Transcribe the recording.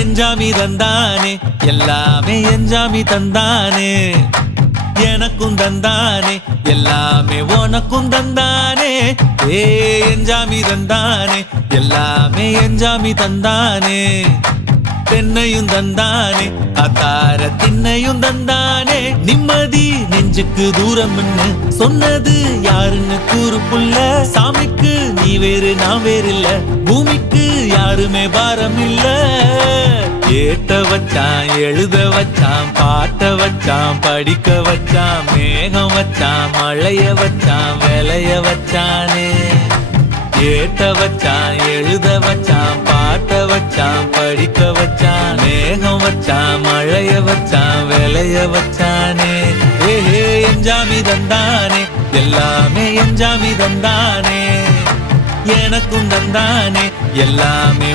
எஞ்சாமி தந்தானே எல்லாமே எஞ்சாமி தந்தானே எனக்கும் தந்தானே எல்லாமே உனக்கும் தந்தானே ஏ எஞ்சாமி தந்தானே எல்லாமே எஞ்சாமி தந்தானே தென்னையும் தந்தானே அத்தார திண்ணையும் தந்தானே நிம்மதி நெஞ்சுக்கு தூரம்னு சொன்னது யாருன்னு கூறு புள்ள சாமிக்கு நீ வேறு நான் வேறு இல்ல பூமிக்கு யாருமே பாரம் இல்ல ஏத்த வச்சான் எழுத வச்சான் பாட்ட வச்சான் படிக்க வச்சான் மேகம் வச்சான் மழைய வச்சான் விளைய வச்சானே ஏத்த வச்சான் எழுத வச்சான் பாட்ட வச்சான் படிக்க வச்சான் மேகம் வச்சான் மழைய வச்சான் விளைய வச்சானே ஏஹே எஞ்சாமி தந்தானே எல்லாமே எஞ்சாமி தந்தானே எனக்கும் தந்தானே எல்லாமே